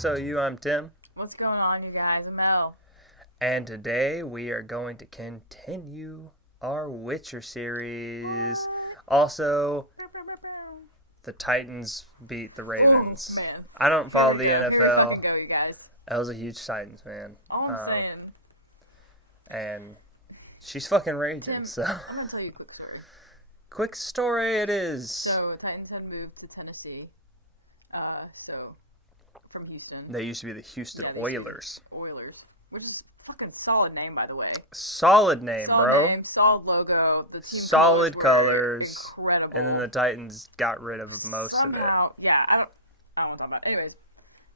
So I'm Tim, What's going on, you guys? I'm Mel. and today we are going to continue our Witcher series. Also, the Titans beat the Ravens. Oh, man. I don't follow the Here we NFL. fucking go, you guys. I was a huge Titans fan. All I'm saying, And she's fucking raging, Tim, so. I'm gonna tell you a quick story. Quick story it is. So, Titans had moved to Tennessee. From Houston. They used to be the Houston Oilers. Which is fucking solid name, by the way. Solid name, bro. Name, solid logo. The team solid colors. Incredible. And then the Titans got rid of most of it. Yeah, I don't want to talk about it. Anyways,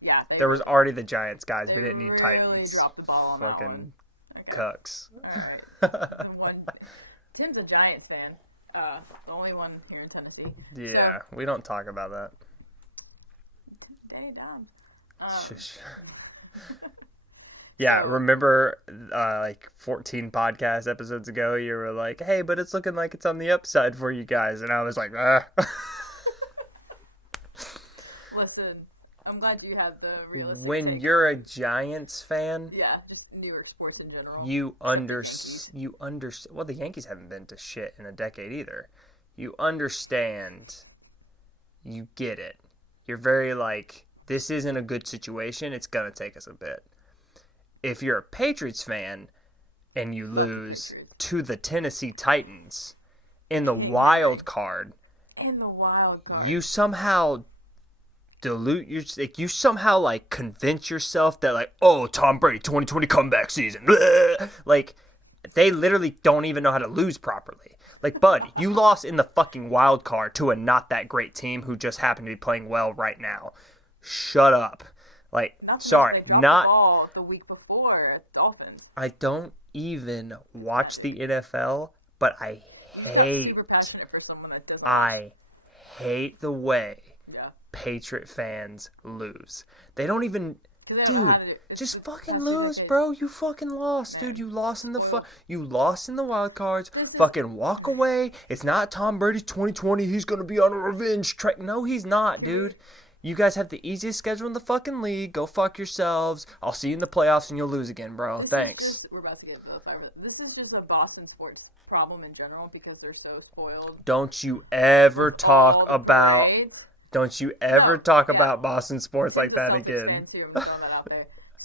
yeah. There was already the Giants, guys. We didn't need really Titans. Dropped the ball on fucking that one. Okay. cucks. Alright. Tim's a Giants fan. The only one here in Tennessee. Yeah, so, we don't talk about that. Day down. Shush. Yeah, remember like 14 podcast episodes ago, you were like, hey, but it's looking like it's on the upside for you guys. And I was like, Listen, I'm glad you had the realistic When take. you're a Giants fan, yeah, just New York sports in general. you understand. Well, the Yankees haven't been to shit in a decade either. You understand. You get it. You're very like, this isn't a good situation. It's going to take us a bit. If you're a Patriots fan and you lose to the Tennessee Titans in the wild card, you somehow dilute your, like, you somehow like convince yourself that like, oh, Tom Brady 2020 comeback season. Like, they literally don't even know how to lose properly. Like, buddy, you lost in the fucking wild card to a not that great team who just happen to be playing well right now. Shut up. Like, sorry, not. The week before, Dolphins. I don't even watch the NFL, but I hate. Super passionate for someone that doesn't. I hate the way Patriot fans lose. They don't even. Dude, just fucking lose, bro. You fucking lost, dude. You lost in the you lost in the wild cards. Fucking walk away. It's not Tom Brady 2020. He's gonna be on a revenge track. No, he's not, dude. You guys have the easiest schedule in the fucking league. Go fuck yourselves. I'll see you in the playoffs and you'll lose again, bro. Thanks. We're about to get to the fiber. This is just a Boston sports problem in general because they're so spoiled. Don't you ever talk about. Don't you ever talk about Boston sports like that again.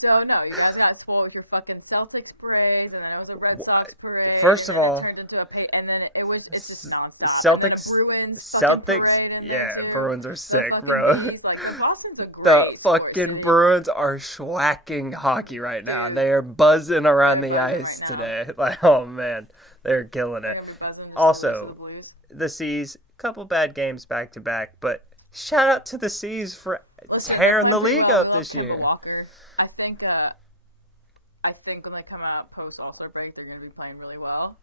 So, no, you guys got spoiled with your fucking Celtics parade, and then it was a Red Sox parade. First of all, it turned into and then it's just nonstop. Celtics, Bruins are sick, bro. The fucking Bruins are schwacking hockey right now. Dude, they are buzzing around the ice today. Like, oh man, they're killing it. Also, the C's, couple bad games back to back, but shout out to the C's for tearing the league up this year. I think when they come out post All-Star break, they're going to be playing really well.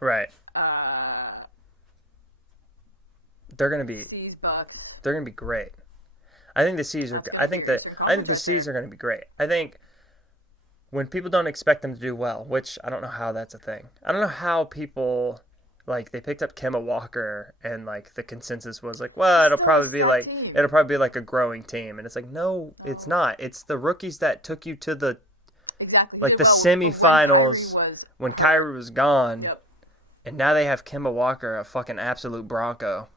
Right. They're going to be. C's Bucks. They're going to be great. I think the C's are. I think the C's are going to be great. I think when people don't expect them to do well, which I don't know how that's a thing. I don't know how people. Like, they picked up Kemba Walker, and, like, the consensus was, like, well, it'll probably be like a growing team. And it's like, no, it's not. It's the rookies that took you to the, like, the semifinals when Kyrie was gone. Yep. And now they have Kemba Walker, a fucking absolute Bronco,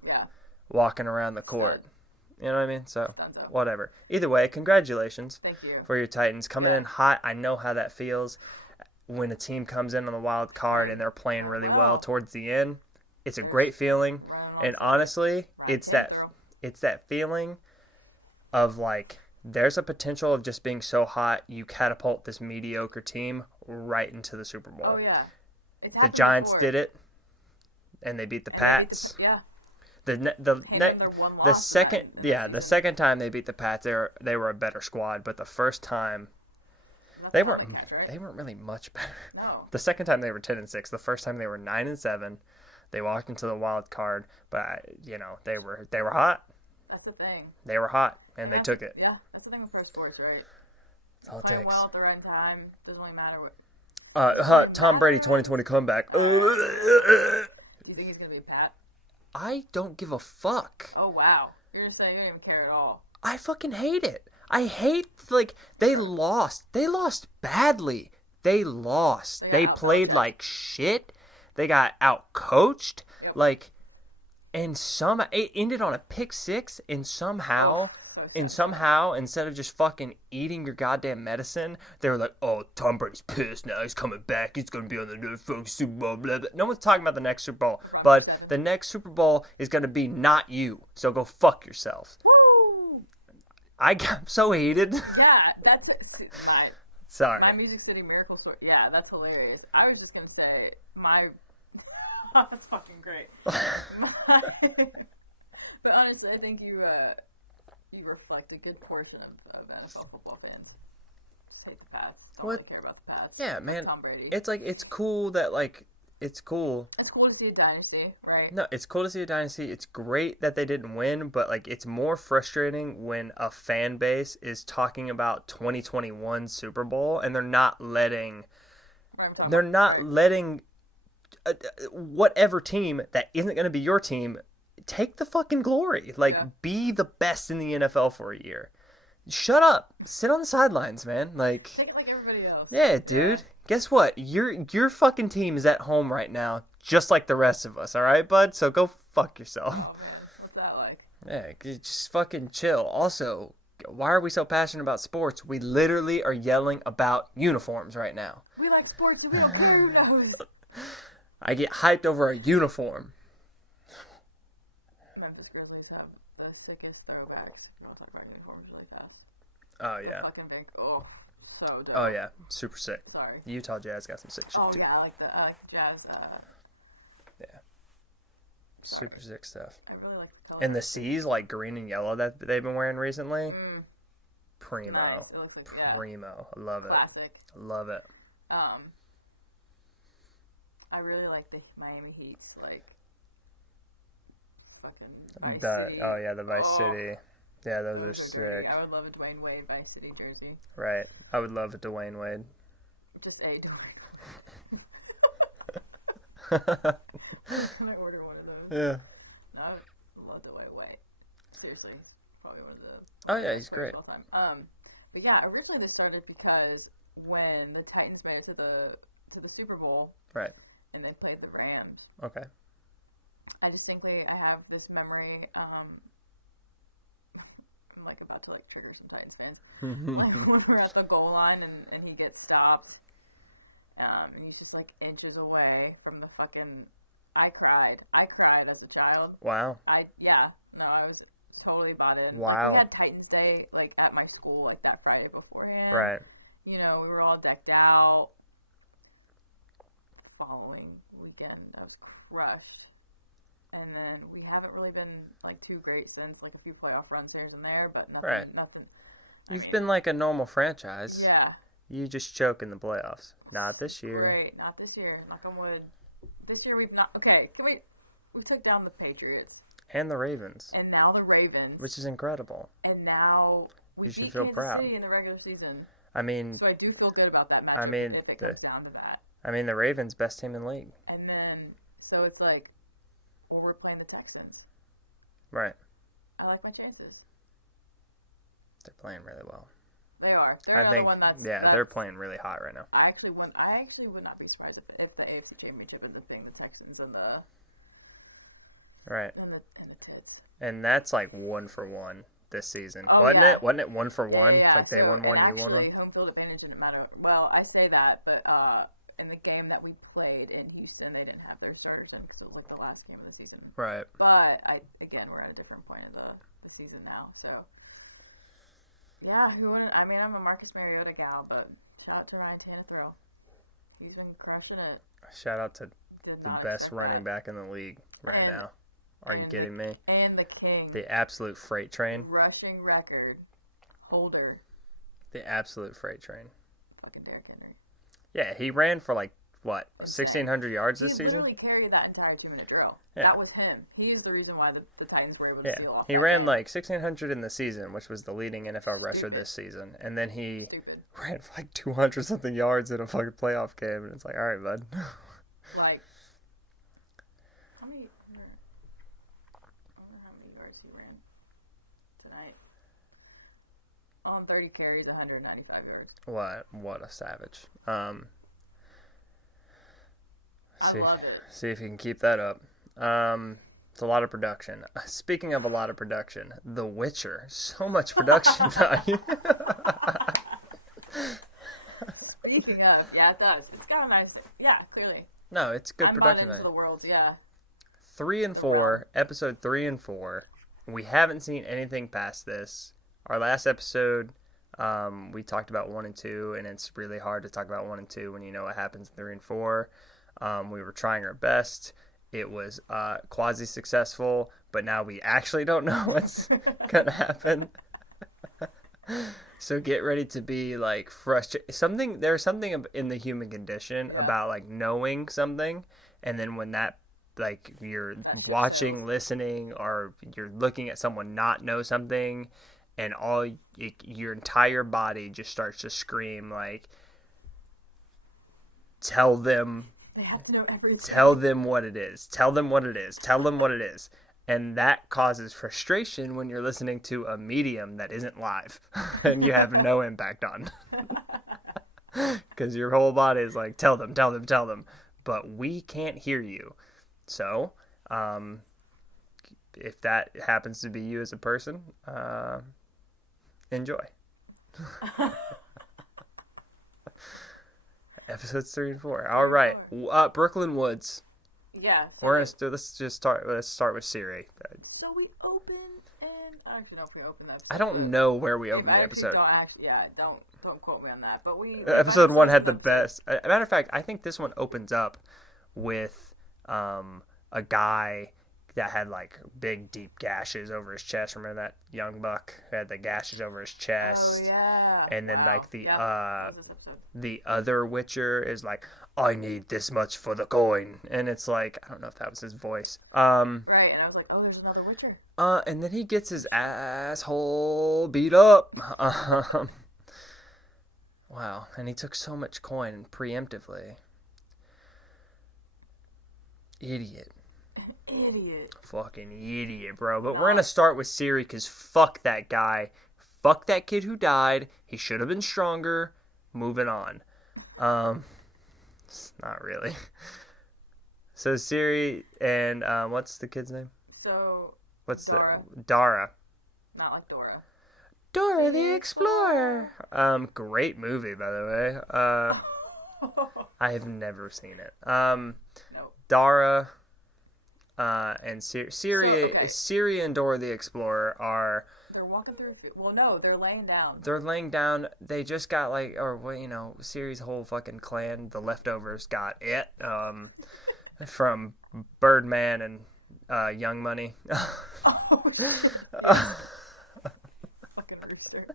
walking around the court. You know what I mean? So, whatever. Either way, congratulations for your Titans. Coming in hot, I know how that feels. When a team comes in on the wild card and they're playing really well towards the end, it's a great feeling. And honestly, it's that feeling of like, there's a potential of just being so hot, you catapult this mediocre team right into the Super Bowl. Oh yeah, the Giants did it, and they beat the Pats. The second time they beat the Pats, they were a better squad, but the first time. They weren't really much better. No. The second time they were 10-6. The first time they were 9-7. They walked into the wild card, but they were hot. That's the thing. They were hot, and they took it. Yeah, that's the thing with pro sports, right? That's all it Playing takes. well at the right time doesn't really matter what. Tom Brady 2020 comeback. Do you think he's gonna be a Pat? I don't give a fuck. Oh wow, you're just saying you don't even care at all. I fucking hate it. I hate, like, they lost. They lost badly. They lost. They got They out played Belichick. like shit. They got out coached. Yep. Like, and it ended on a pick six, and somehow, Oh, so instead of just fucking eating your goddamn medicine, they were like, "Oh, Tom Brady's pissed now. He's coming back. He's gonna be on the next fucking Super Bowl." Blah, blah. No one's talking about the next Super Bowl, but 100%. the next Super Bowl is gonna be not you. So go fuck yourself. Woo! I got so heated. Yeah, that's my Sorry. Music City Miracle Story. Yeah, that's hilarious. I was just gonna say my. That's fucking great. But honestly, I think you reflect a good portion of NFL football fans. Just take the pass. Don't What? really care about the pass. Yeah, man. Tom Brady. It's like it's cool that it's cool. It's cool to see a dynasty, right? No, it's cool to see a dynasty. It's great that they didn't win, but like it's more frustrating when a fan base is talking about 2021 Super Bowl and they're not letting whatever team that isn't going to be your team take the fucking glory. Like, Yeah. be the best in the NFL for a year. Shut up. Sit on the sidelines, man. Like, Take it like everybody else. yeah, dude. Guess what? Your fucking team is at home right now, just like the rest of us. All right, bud. So go fuck yourself. Oh man, what's that like? Yeah, just fucking chill. Also, why are we so passionate about sports? We literally are yelling about uniforms right now. We like sports and we don't care who knows. I get hyped over a uniform. Memphis Grizzlies have the sickest throwbacks. We'll talk about uniforms really fast. Oh yeah. Fucking big. Oh, so dope. Oh yeah. Super sick. Sorry. Utah Jazz got some sick shit Oh too. yeah, I like the Jazz. Super sick stuff. I really like the color. And the C's, like green and yellow that they've been wearing recently. Primo. Nice. It looks like Primo. I love it. classic. I love it. I really like the Miami Heat's like fucking Vice City. Oh yeah, the Vice Oh, City. Yeah, those are those great. sick. I would love a Dwayne Wade Vice City jersey. Right. I would love a Dwayne Wade. Just a Dwayne. Can I order one of those? Yeah. I love Dwayne Wade. Seriously, probably one of the. Oh yeah, he's great. All time. But yeah, originally this started because when the Titans made it to the Super Bowl, Right. and they played the Rams. Okay. I have this memory. I'm like about to like trigger some Titans fans. When we're at the goal line and he gets stopped, and he's just like inches away from the fucking. I cried as a child. Wow. I was totally about it. Wow. We had Titans Day like at my school like that Friday beforehand. Right. You know, we were all decked out. Following weekend, I was crushed. And then we haven't really been like too great since, like a few playoff runs here and there, but nothing. Right. Nothing. You've been like a normal franchise. Yeah. You just choke in the playoffs. Not this year. Great, not this year. Knock on wood. This year we've not. Okay, we took down the Patriots. And the Ravens. And now the Ravens. Which is incredible. And now we You should beat feel Kansas proud. City in the regular season. I mean, So I do feel good about that match. I mean, if it comes down to that. the Ravens best team in the league. And then, so it's like, well, we're playing the Texans. Right. I like my chances. They're playing really well. They are. They're I another think, one that's. they're playing really hot right now. I actually would not be surprised if the AFC Championship ends up being the Texans and the Right. and the Tids. And that's like 1-for-1 this season. Oh, Wasn't yeah. it? Wasn't it 1-for-1? Yeah, It's like they so- won one, and you won actually, one? home field advantage didn't matter. Well, I say that, but in the game that we played in Houston, they didn't have their starters in because it was the last game of the season. Right. But we're at a different point in the season now, so yeah. I'm a Marcus Mariota gal, but shout out to Ryan Tannehill. He's been crushing it. Shout out to Did the not best expect running that. back in the league right And- now. Are you and kidding me? And the king, The absolute freight train. rushing record holder, The absolute freight train. fucking Derrick Henry. Yeah, he ran for like, what, 1,600 yards this He season? literally carried that entire 2-minute drill. Yeah. That was him. He's the reason why the Titans were able to Yeah, steal off. he that ran run. like 1,600 in the season, which was the leading NFL rusher Stupid. this season. And then he Stupid. ran for like 200-something yards in a fucking playoff game. And it's like, all right, bud. Like, how many? I don't know how many yards he ran tonight. On 30 carries, 195 yards. What a savage. I love it. See if you can keep that up. It's a lot of production. Speaking of a lot of production, The Witcher. So much production value. Speaking of, yeah, it does. It's got a nice, yeah, clearly. No, it's good production I'm value. the worlds, yeah. 3 and 4, episode 3 and 4. We haven't seen anything past this. Our last episode, we talked about 1 and 2, and it's really hard to talk about 1 and 2 when you know what happens in 3 and 4. We were trying our best. It was quasi-successful, but now we actually don't know what's going to happen. So get ready to be, like, frustrated. There's something in the human condition about, like, knowing something, and then when that, like, you're watching, listening, or you're looking at someone not know something, and your entire body just starts to scream, like, tell them... They have to know everything. Tell them what it is. Tell them what it is. Tell them what it is. And that causes frustration when you're listening to a medium that isn't live and you have no impact on. Because your whole body is like, tell them, tell them, tell them. But we can't hear you. So, if that happens to be you as a person, enjoy. Episodes 3 and 4. All right, Brooklyn Woods. Yeah. So let's start with Ciri. So we open, and I don't actually know if we open that. I don't know where we opened the episode. Don't quote me on that. But episode 1 had the best. As a matter of fact, I think this one opens up with a guy that had like big deep gashes over his chest. Remember that young buck who had the gashes over his chest? Oh yeah. And then like the other Witcher is like, I need this much for the coin, and it's like, I don't know if that was his voice. Right, and I was like, oh, there's another Witcher. And then he gets his asshole beat up. Wow, and he took so much coin preemptively. Idiot. Fucking idiot, bro. But we're gonna start with Ciri because fuck that guy. Fuck that kid who died. He should have been stronger. Moving on. Not really. So Ciri and what's the kid's name? What's Dara. Dara. Not like Dora. Dora the Explorer. Great movie, by the way. I have never seen it. Nope. Dara and Ciri and Dora the Explorer are... They're walking through... Well, no, they're laying down. They're laying down. They just got like... Or, well, you know, Ciri's whole fucking clan, the leftovers, got it. From Birdman and Young Money. Oh, shit. Fucking rooster.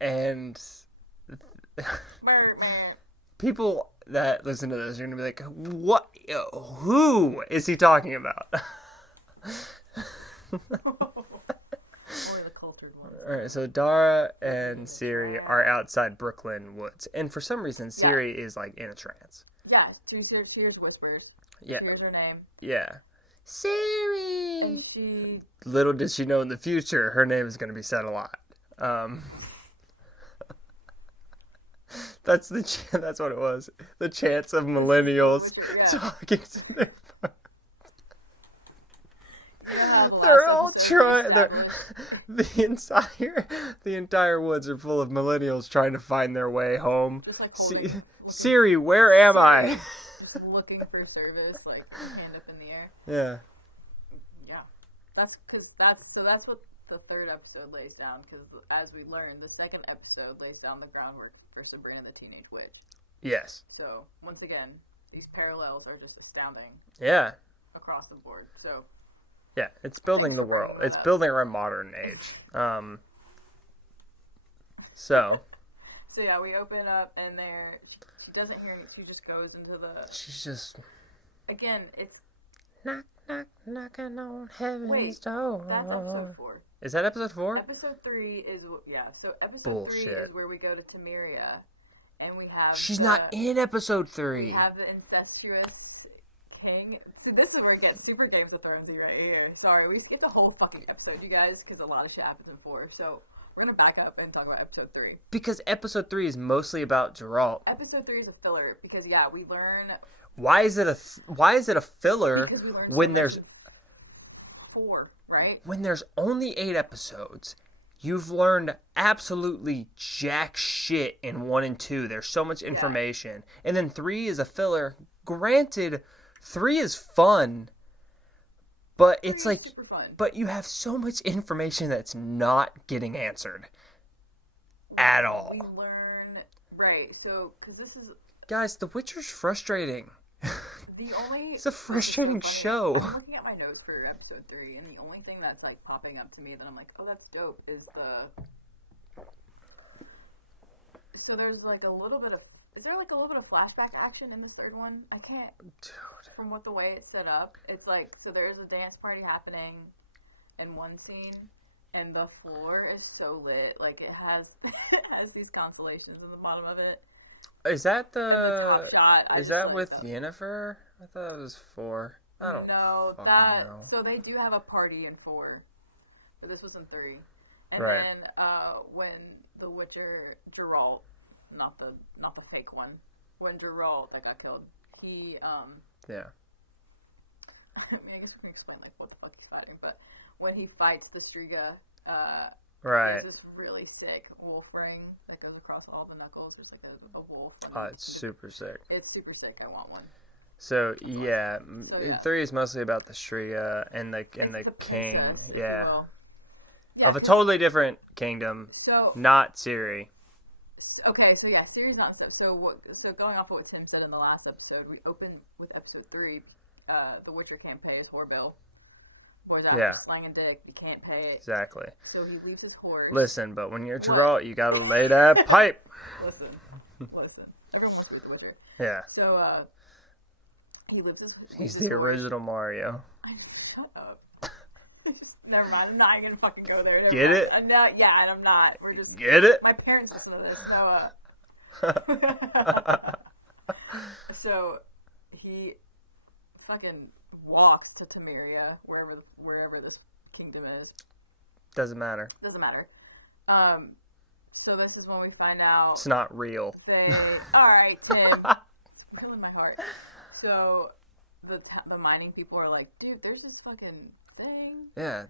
And... Birdman. People that listen to this are gonna be like, "What? Who is he talking about?" Or the cultured one. All right, so Dara and Ciri are outside Brooklyn Woods, and for some reason, Ciri is like in a trance. Yeah, she hears whispers. Yeah. Here's her name. Yeah. Ciri. And she... Little did she know in the future, her name is gonna be said a lot. That's what it was. The chance of millennials talking to their phones. They're all trying. The entire woods are full of millennials trying to find their way home. Like Ciri, where am I? Just looking for service, like hand up in the air. Yeah. Yeah. That's what the third episode lays down, because as we learned, the second episode lays down the groundwork for Sabrina the Teenage Witch. Yes. So, once again, these parallels are just astounding. Yeah. Across the board. So. Yeah, it's building the world. It's building our modern age. So yeah, we open up and she doesn't hear it. She just goes into the... She's just... Again, it's... Knock, knock, knocking on heaven's door. That's episode 4. Is that episode 4? Episode 3 is... Yeah, so episode Bullshit. 3 is where we go to Temeria. And we have... She's not in episode 3. We have the incestuous king. See, this is where it gets super Games of Thronesy right here. Sorry, we skipped the whole fucking episode, you guys, because a lot of shit happens in 4. So we're gonna back up and talk about episode 3. Because episode 3 is mostly about Geralt. Episode 3 is a filler because yeah, we learn. Why is it a filler Because we learn when there's 4, right? when there's only 8 episodes? You've learned absolutely jack shit in 1 and 2. There's so much information. And then 3 is a filler. Granted, 3 is fun, but it's like, super fun. but you have so much information that's not getting answered at all. We learn, right, so, because this is... Guys, The Witcher's frustrating. The only... It's a frustrating show. I'm looking at my notes for episode 3, and the only thing that's, like, popping up to me that I'm like, oh, that's dope, is the... So there's, like, a little bit of... Is there, like, a little bit of flashback action in this third one? I can't... Dude. From what the way it's set up, it's like, so there's a dance party happening in one scene, and the floor is so lit. Like, it has these constellations in the bottom of it. Is that the top shot, is that with Yennefer? I thought it was 4. I don't know. know. So they do have a party in 4, but this was in 3. And right. then when the Witcher Geralt, not the fake one, when Geralt that got killed, he yeah. I mean, I guess I can explain like what the fuck he's fighting, but when he fights the Striga, right. there's this really sick wolf ring that goes across all the knuckles. There's like a wolf. Oh, it's super sick. It's super sick. I want one. So yeah, 3 is mostly about the Striga and the king, princess, yeah, yeah, of a totally different kingdom. So not Ciri. Okay, so yeah, Ciri's not stuff. So going off of what Tim said in the last episode, we opened with episode 3. The Witcher can't pay his whore bill. Boy's out slanging dick. He can't pay it. Exactly. So he leaves his horse. Listen, but when you're Geralt, you gotta lay that pipe. Listen. Everyone wants to be the Witcher. Yeah. So he leaves his. He's the original Mario. Shut up. Never mind. I'm not even gonna fucking go there. Get it? I'm not. Yeah, and I'm not. We're just. Get it? My parents listen to this. So he fucking walks to Temeria, wherever this kingdom is. Doesn't matter. Doesn't matter. So this is when we find out it's not real. All right, Tim. Killing my heart. So the mining people are like, dude, there's this fucking thing. Yeah.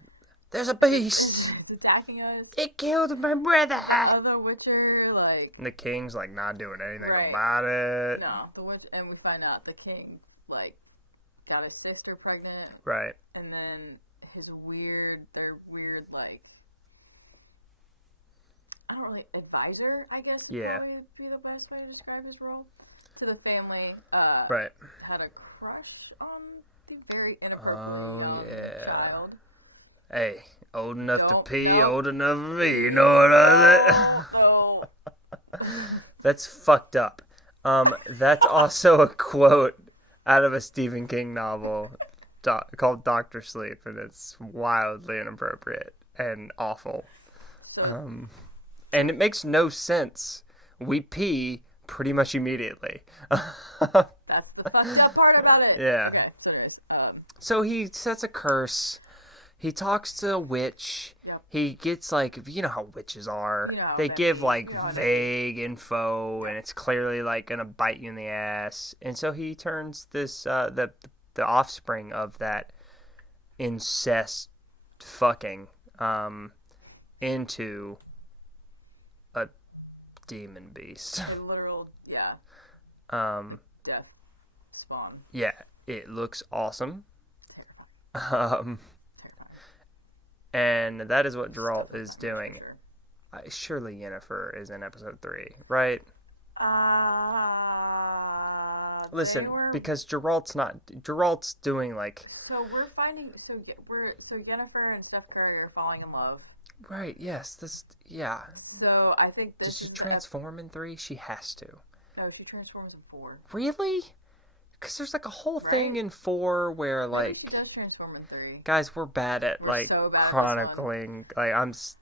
There's a beast. It's attacking us. It killed my brother. The Witcher, like. And the king's like not doing anything right. about it. No, the Witcher, and we find out the king like got his sister pregnant. Right. And then their weird like. I don't really advisor, I guess. Would probably be the best way to describe his role to the family. Right. Had a crush on the very inappropriate young child. Hey, old enough to pee, old enough for me. You know what I mean? That's fucked up. That's also a quote out of a Stephen King novel called Dr. Sleep, and it's wildly inappropriate and awful. And it makes no sense. We pee pretty much immediately. That's the fucked up part about it. Yeah. Okay, so he sets a curse. He talks to a witch. Yep. He gets like, you know how witches are. They give like vague info, and it's clearly like gonna bite you in the ass. And so he turns this the offspring of that incest fucking into a demon beast. A literal death spawn. Yeah, it looks awesome. And that is what Geralt is doing. Surely Yennefer is in episode 3, right? Listen, because Geralt's doing like. So we're finding so Yennefer and Steph Curry are falling in love. Right. Yes. Yeah. So I think this. Does she transform in 3? She has to. No, she transforms in 4. Really? Because there's like a whole thing in 4 where like. She does transform in 3. Guys, we're bad at chronicling. Like notes.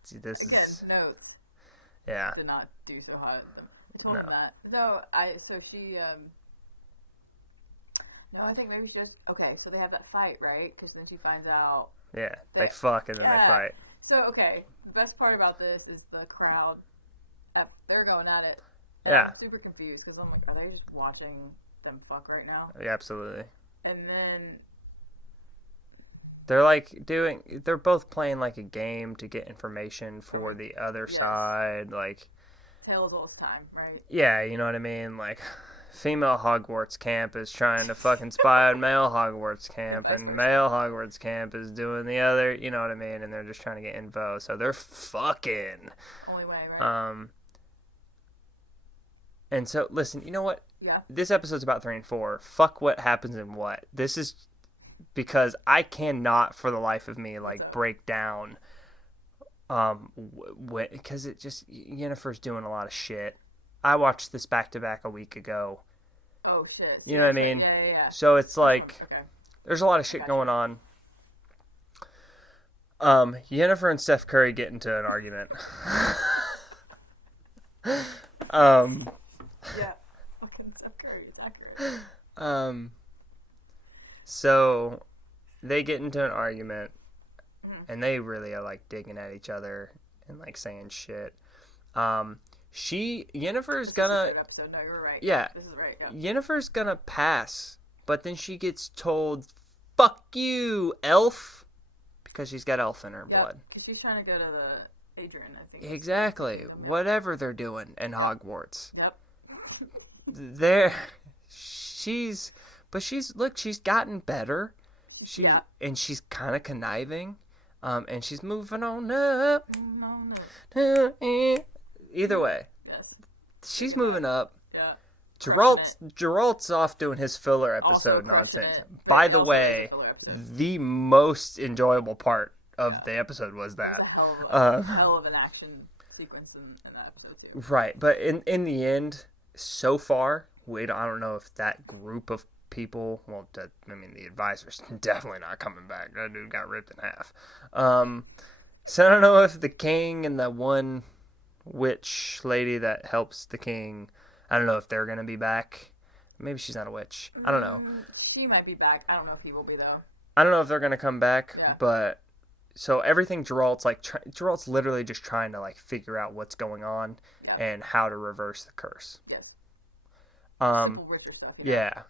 Yeah. Did not do so hot. I told him that. So she No, I think maybe she just. Okay, so they have that fight, right? Because then she finds out. Yeah, they fuck and then they fight. So, okay, the best part about this is the crowd. They're going at it. Yeah. I'm super confused because I'm like, are they just watching them fuck right now? Yeah, absolutely. And then they're both playing like a game to get information for the other side, like Tale of Those Time, right? Yeah, you know what I mean? Like female Hogwarts camp is trying to fucking spy on male Hogwarts camp, and male Hogwarts camp is doing the other, you know what I mean? And they're just trying to get info, so they're fucking. Only way, right? And so, listen, you know what? Yeah. This episode's about 3 and 4. Fuck what happens in what. This is because I cannot, for the life of me, like break down. Because it just Yennefer's doing a lot of shit. I watched this back to back a week ago. Oh shit! You know what I mean? Yeah. So it's like there's a lot of shit going on. Yennefer and Steph Curry get into an argument. Yeah, fucking Steph Curry is accurate. So they get into an argument, and they really are like digging at each other and like saying shit. Yennefer's gonna. Episode. No, you're right. Yeah, this is right. Yeah. Yennefer's gonna pass, but then she gets told, "Fuck you, elf," because she's got elf in her blood. Because she's trying to go to the Adrian, I think. Exactly. Whatever they're doing in Hogwarts. Yep. She's gotten better. And she's kind of conniving. And she's moving on up. Either way. Yes. She's moving up. Yeah. Geralt's off doing his filler episode nonsense. By the way, the most enjoyable part of the episode was that. Hell of an action sequence in that episode too. Right, but in the end, so far, I don't know if that group of people, the advisor's definitely not coming back. That dude got ripped in half. So I don't know if the king and the one witch lady that helps the king, I don't know if they're going to be back. Maybe she's not a witch. I don't know. She might be back. I don't know if he will be, though. I don't know if they're going to come back, but so everything Geralt's literally just trying to like figure out what's going on and how to reverse the curse. Yes. Richer stuff. Yeah.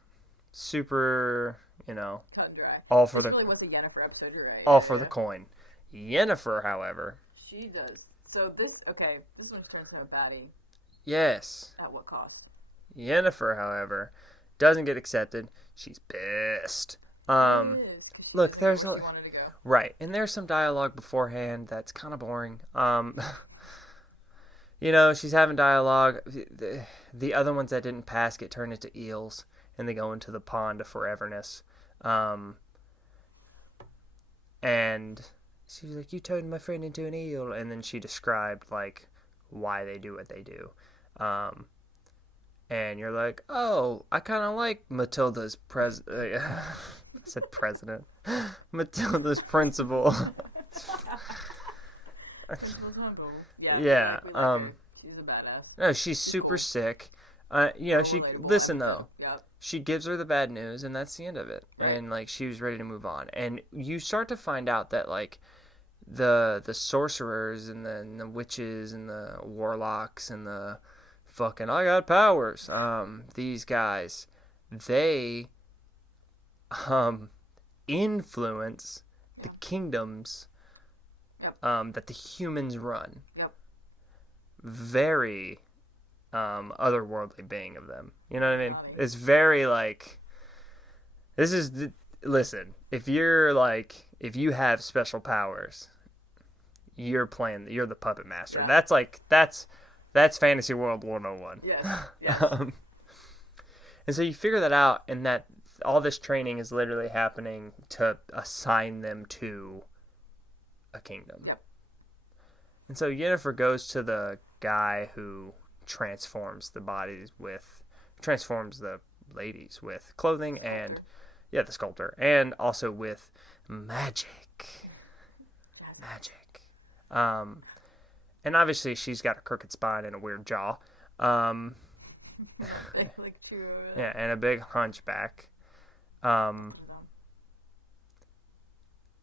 Super, cut and dry. All for really what the Yennefer episode, you're right. All for the coin. Yennefer, however. She does. So this one's turns into a baddie. Yes. At what cost? Yennefer, however, doesn't get accepted. She's pissed. Look, there's a right, and there's some dialogue beforehand that's kind of boring. She's having dialogue. The other ones that didn't pass get turned into eels, and they go into the pond of foreverness. And she was like, "You turned my friend into an eel," and then she described like why they do what they do. And you're like, "Oh, I kind of like Matilda's I said president. Matilda's principal." Yeah. She's a badass. No, she's super sick. Listen though. Yep. She gives her the bad news, and that's the end of it. Right. And like she was ready to move on. And you start to find out that like the sorcerers and the witches and the warlocks and the fucking I got powers. These guys, they influence the kingdoms that the humans run. Yep. Very otherworldly being of them. You know what I mean? It's very like listen, if you have special powers, you're the puppet master. Yeah. That's Fantasy World 101. Yes. And so you figure that out, and that all this training is literally happening to assign them to a kingdom. Yep. And so Yennefer goes to the guy who transforms the ladies with clothing and the sculptor, and also with magic. And obviously she's got a crooked spine and a weird jaw. Yeah, and a big hunchback. Um,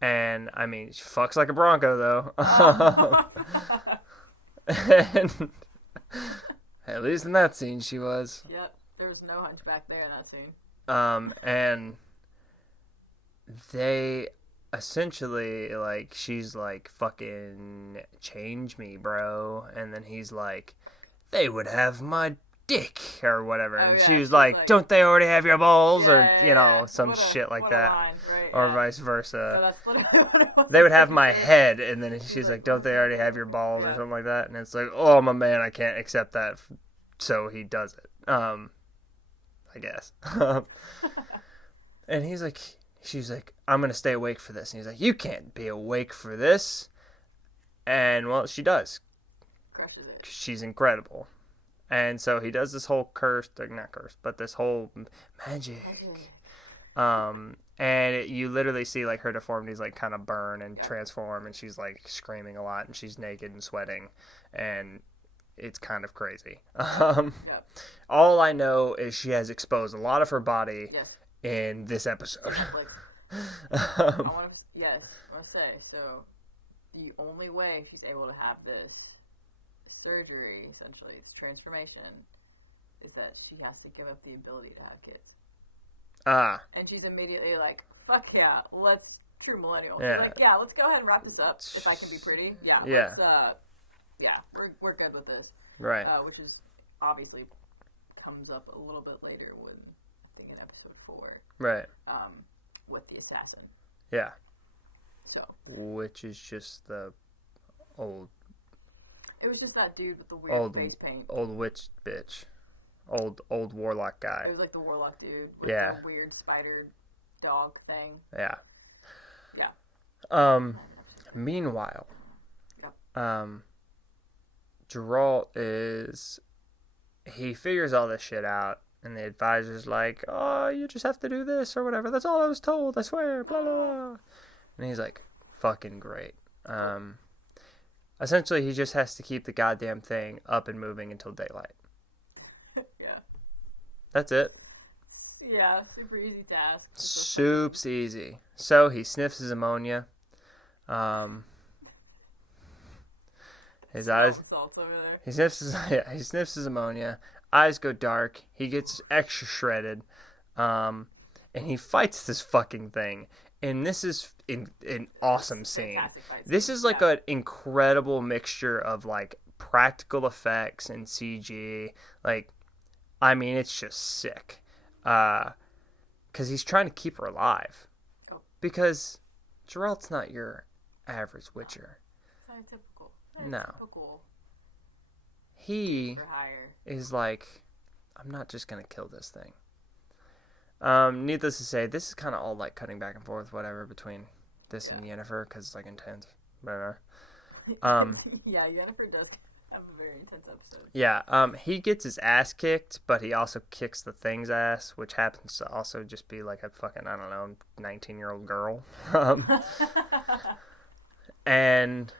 and I mean, she fucks like a Bronco though. And at least in that scene, she was. Yep, there was no hunchback there in that scene. And they essentially, like, she's like, fucking change me, bro. And then he's like, they would have my dick or whatever. And she was like, don't they already have your balls? Or, you know, some shit like that. Line, right? Or vice versa. So that's literally what it was. They would have my head. And then she's like, don't they already have your balls? Or something like that. And it's like, oh, my man, I can't accept that. So he does it. I guess. And he's like, she's like, I'm going to stay awake for this. And he's like, you can't be awake for this. And, well, she does. Crushes it. She's incredible. And so he does this whole not curse, but this whole magic. And you literally see, like, her deformities, like, kind of burn and transform. And she's, like, screaming a lot. And she's naked and sweating. And it's kind of crazy. All I know is she has exposed a lot of her body in this episode. I want to say, so the only way she's able to have this surgery, essentially, it's transformation, is that she has to give up the ability to have kids. And she's immediately like, fuck yeah, let's true millennial. Yeah. Like, yeah, let's go ahead and wrap this up, if I can be pretty. Yeah. We're good with this. Right. Which is obviously comes up a little bit later when, I think, in episode 4. Right. With the assassin. Yeah. So. Which is just the old. It was just that dude with the weird face paint. Old witch bitch. Old warlock guy. It was like the warlock dude with the weird spider dog thing. Yeah. Yeah. Meanwhile, Geralt he figures all this shit out, and the advisor's like, oh, you just have to do this or whatever. That's all I was told, I swear, blah, blah, blah. And he's like, fucking great. Essentially, he just has to keep the goddamn thing up and moving until daylight. Yeah. That's it. Yeah, super easy task. Soup's easy. So he sniffs his ammonia. His eyes. He sniffs his ammonia. Eyes go dark. He gets extra shredded. And he fights this fucking thing. And this is an awesome scene. This is like an incredible mixture of like practical effects and CG. Like, I mean, it's just sick. Because he's trying to keep her alive. Because Geralt's not your average Witcher. It's not typical. No. He is like, I'm not just going to kill this thing. Needless to say, this is kind of all like cutting back and forth, whatever, between this and Yennefer, because it's like intense. Whatever. Yeah, Yennefer does have a very intense episode. Yeah, he gets his ass kicked, but he also kicks the thing's ass, which happens to also just be like a fucking, I don't know, 19-year-old girl. And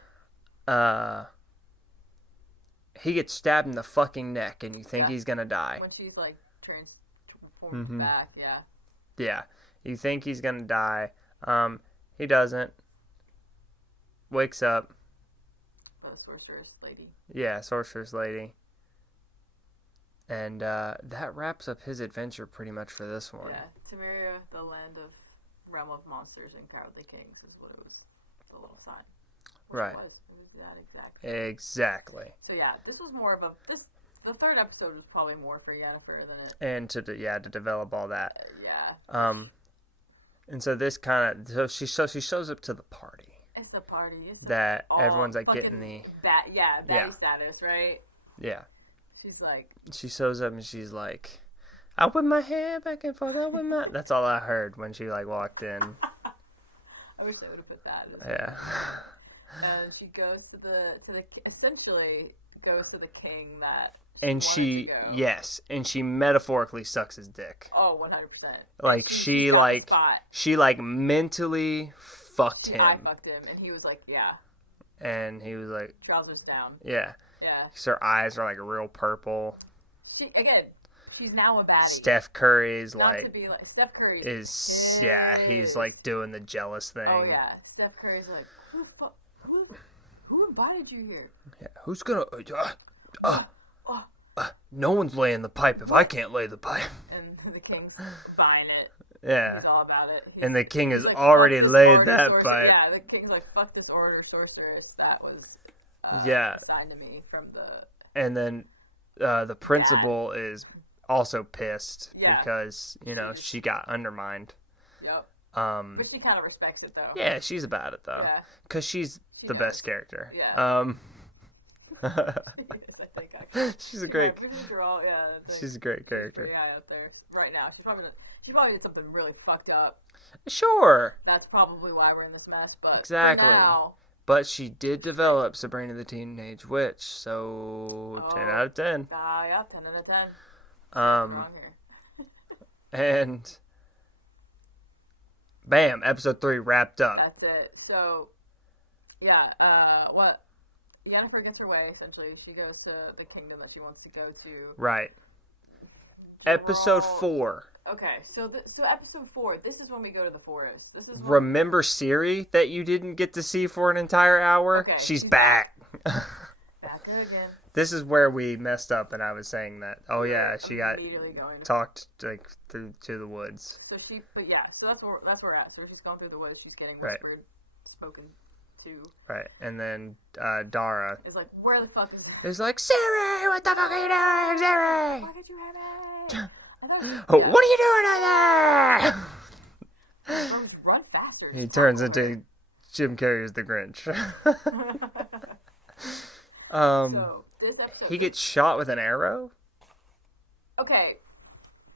he gets stabbed in the fucking neck, and you think he's gonna die. When she's like transformed back, Yeah, you think he's gonna die. He doesn't. Wakes up. The sorceress lady. Yeah, sorceress lady. And that wraps up his adventure pretty much for this one. Yeah, Temeria, the land of realm of monsters and cowardly kings is what it was. The little sign. Right. It was that exactly. So yeah, this was more of the third episode was probably more for Yennefer than it. And to develop all that. Yeah. And so this kind of she shows up to the party. It's a party. That everyone's like getting the baddie status, right? Yeah. She's like. She shows up and she's like, I whip my hair back and forth. That's all I heard when she like walked in. I wish they would have put that. Yeah. And she goes to the essentially goes to the king that. And she metaphorically sucks his dick. Oh, 100%. Like she mentally fucked him. I fucked him, and he was like, yeah. And he was like, trousers down. Yeah. Yeah. Her eyes are like real purple. She's now a baddie. Steph Curry Curry is, yeah, he's like doing the jealous thing. Oh yeah, Steph Curry's like, who invited you here? Yeah, who's gonna? No one's laying the pipe if I can't lay the pipe. And the King's buying it. Yeah. He's all about it. And the King has like, already laid that pipe. Yeah, the King's like, fuck this orator sorceress that was assigned to me from the... And then the principal is also pissed because, you know, she got undermined. Yep. But she kind of respects it, though. Yeah, she's about it, though. Yeah. Because she's the best character. Yeah. Yes, I think, actually. She's a great... she's a great character. Pretty high up there right now. She probably did something really fucked up. Sure. That's probably why we're in this mess, but exactly. Now, but she did develop Sabrina the Teenage Witch, so 10 out of 10. Yeah, 10 out of 10. Wrong here. And bam, episode 3 wrapped up. That's it. So, yeah, what? Yennefer gets her way, essentially. She goes to the kingdom that she wants to go to. Right. Episode 4. Okay, so episode 4, this is when we go to the forest. This is Remember Ciri that you didn't get to see for an entire hour? Okay, she's back. Back there again. This is where we messed up, and I was saying that. Oh yeah, she got talked like through to the woods. So that's where we're at. So we're just going through the woods. She's getting whispered, spoken to. Right, and then Dara is like, where the fuck is that? Is like, Ciri, what the fuck are you doing, Ciri? Why did you have it? What are you doing out there? Bro, run faster. He turns into Jim Carrey's The Grinch. So this episode, he gets shot with an arrow. Okay,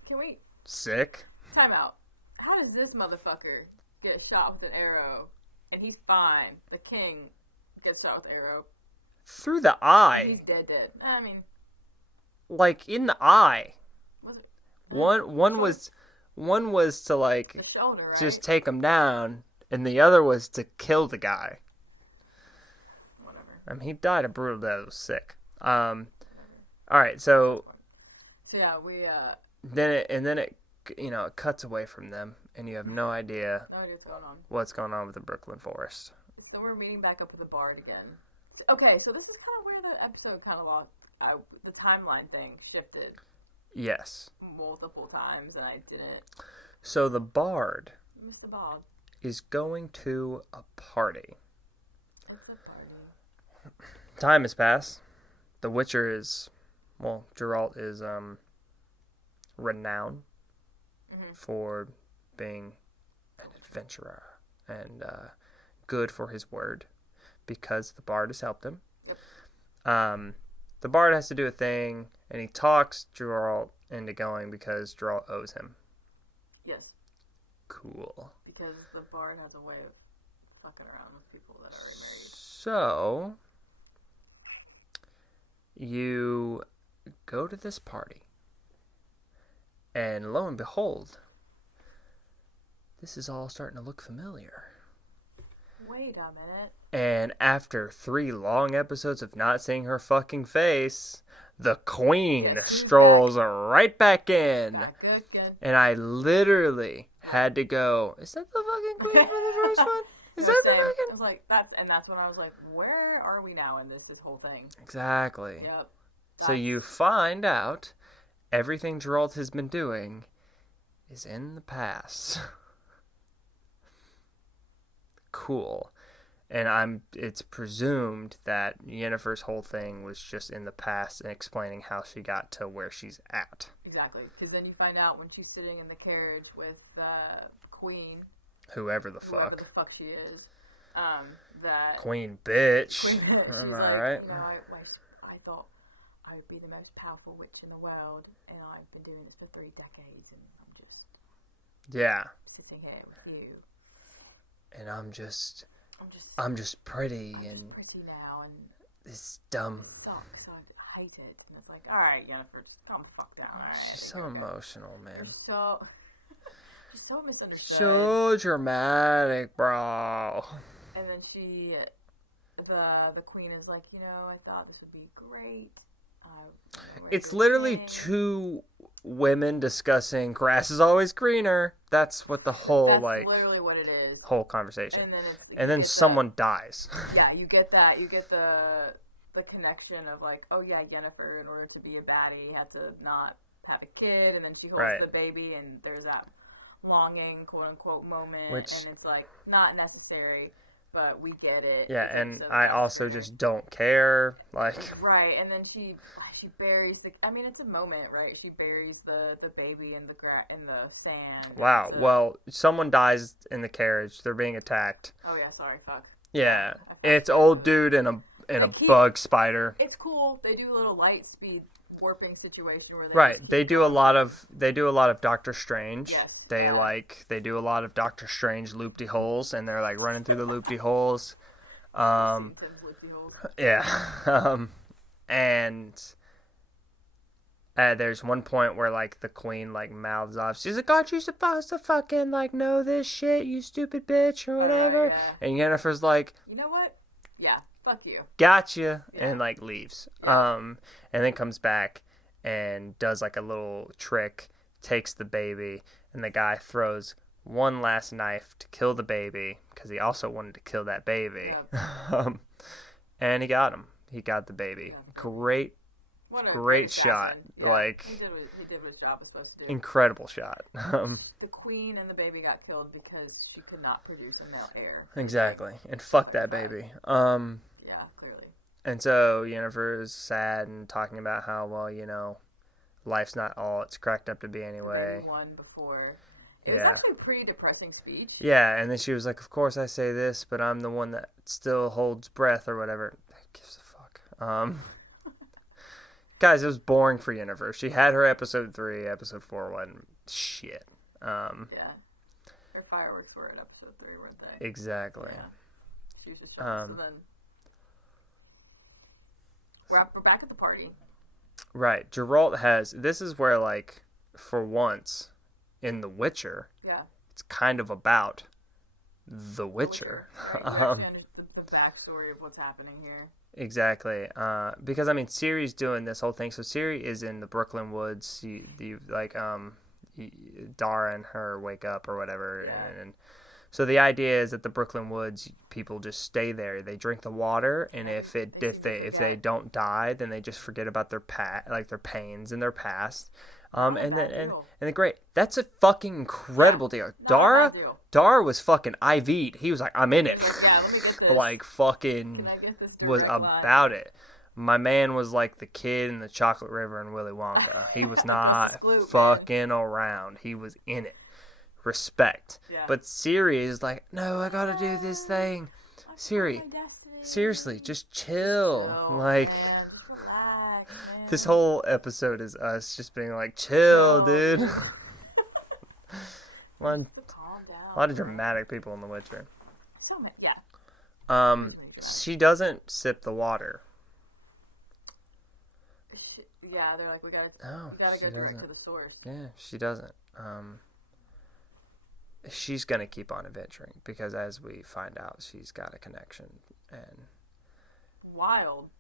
can we? Sick. Time out. How does this motherfucker get shot with an arrow, and he's fine? The king gets shot with an arrow through the eye. He's dead. I mean, like in the eye. Was it? One was to like the shoulder, right? Just take him down, and the other was to kill the guy. Whatever. I mean, he died a brutal death. It was sick. All right, so yeah, we then it you know, it cuts away from them, and you have no idea what's going on with the Brooklyn Forest. So we're meeting back up with the Bard again. Okay, so this is kind of where the episode kind of lost. The timeline thing shifted. Yes. Multiple times, and I didn't. So the Bard Mr. Bard is going to a party. It's a party. Time has passed. The Witcher is, well, Geralt is renowned for being an adventurer and good for his word because the Bard has helped him. Yep. The Bard has to do a thing, and he talks Geralt into going because Geralt owes him. Yes. Cool. Because the Bard has a way of fucking around with people that are already married. So, you go to this party, and lo and behold, this is all starting to look familiar. Wait a minute. And after 3 long episodes of not seeing her fucking face, the Queen strolls right back in. And I literally had to go, is that the fucking Queen for the first one? Is that the fucking... I was like, that's when I was like, where are we now in this whole thing? Exactly. Yep. So you find out everything Geralt has been doing is in the past. Cool. And it's presumed that Yennefer's whole thing was just in the past and explaining how she got to where she's at. Exactly. Because then you find out when she's sitting in the carriage with Queen. Whoever the fuck she is. That Queen bitch. Queen bitch. Am I right? You know, I thought I would be the most powerful witch in the world, and I've been doing this for 3 decades, and I'm just sitting here with you. And I'm just pretty and pretty now, and this dumb. Sucks. So I hate it, and it's like, all right, Yennefer, just calm the fuck down. All right, she's so emotional, man. She's so misunderstood. So dramatic, bro. And then the Queen is like, you know, I thought this would be great, It's literally two women discussing grass is always greener. That's what the whole That's literally what it is. Whole conversation. And then someone dies. Yeah, you get that. You get the connection of like, oh yeah, Yennefer, in order to be a baddie, had to not have a kid, and then she holds the baby, and there's that longing, quote unquote, moment, and it's like not necessary. But we get it. Yeah, and I also just don't care. Like, right, and then she buries the. I mean, it's a moment, right? She buries the baby in the sand. Wow. Well, someone dies in the carriage. They're being attacked. Oh yeah, sorry, fuck. Yeah, it's old dude and a bug spider. It's cool. They do a little light speed warping situation where they do a lot of Doctor Strange. Yes. They do a lot of Doctor Strange loop-de-holes, and they're like running through the loop-de-holes. Yeah. And there's one point where like the queen like mouths off. She's like, "Aren't you supposed to fucking like know this shit, you stupid bitch," or whatever? And Yennefer's like, "You know what? Yeah, fuck you. Gotcha," and like leaves. And then comes back and does like a little trick, takes the baby, and the guy throws one last knife to kill the baby because he also wanted to kill that baby. And he got him. He got the baby. Great shot. Yeah, like he did what his job was supposed to do. Incredible shot. The queen and the baby got killed because she could not produce a male heir. Exactly. And fuck that baby. Yeah, clearly. And so Yennefer is sad and talking about how, well, you know, life's not all it's cracked up to be anyway. One before. It was actually a pretty depressing speech. Yeah, and then she was like, "Of course I say this, but I'm the one that still holds breath," or whatever. Who gives a fuck? Guys, it was boring for Yennefer. She had her episode 3, episode 4 wasn't shit. Yeah. Her fireworks were in episode 3, weren't they? Exactly. Yeah. She was just showing so then we're back at the party. Right. Geralt has... This is where, like, for once, in The Witcher, it's kind of about The Witcher. Right. The backstory of what's happening here. Exactly. Because, I mean, Ciri's doing this whole thing. So Ciri is in the Brooklyn Woods. Dara and her wake up or whatever. Yeah. And so the idea is that the Brooklyn Woods people just stay there. They drink the water, and if they don't die, then they just forget about their pains in their past. And then great. That's a fucking incredible deal. Dara was fucking IV'd. He was like, "I'm in it." Like fucking was about it. My man was like the kid in the Chocolate River and Willy Wonka. He was not fucking around. He was in it. Respect. Yeah. But Ciri is like, "No, I gotta do this thing." Ciri, seriously, just chill. Man, just relax, man. This whole episode is us just being like, "Chill, dude." A lot of dramatic people in The Witcher. Yeah. She doesn't sip the water. Yeah, they're like, we gotta go direct to the source. Yeah, she doesn't. She's gonna keep on adventuring because, as we find out, she's got a connection and wild.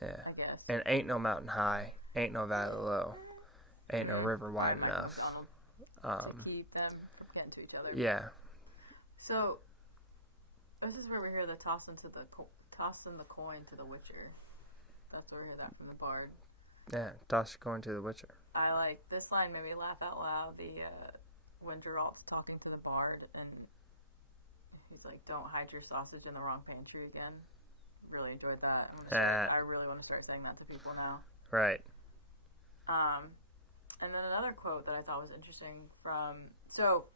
Yeah, I guess. And ain't no mountain high, ain't no valley low, ain't no river wide enough. To keep them from getting to each other. Yeah. So this is where we hear the tossing the coin to the Witcher. That's where we hear that from the bard. Yeah, toss your coin to the Witcher. I like this line made me laugh out loud. When Geralt's talking to the bard and he's like, "Don't hide your sausage in the wrong pantry again." Really enjoyed that. I really want to start saying that to people now. Right. And then another quote that I thought was interesting so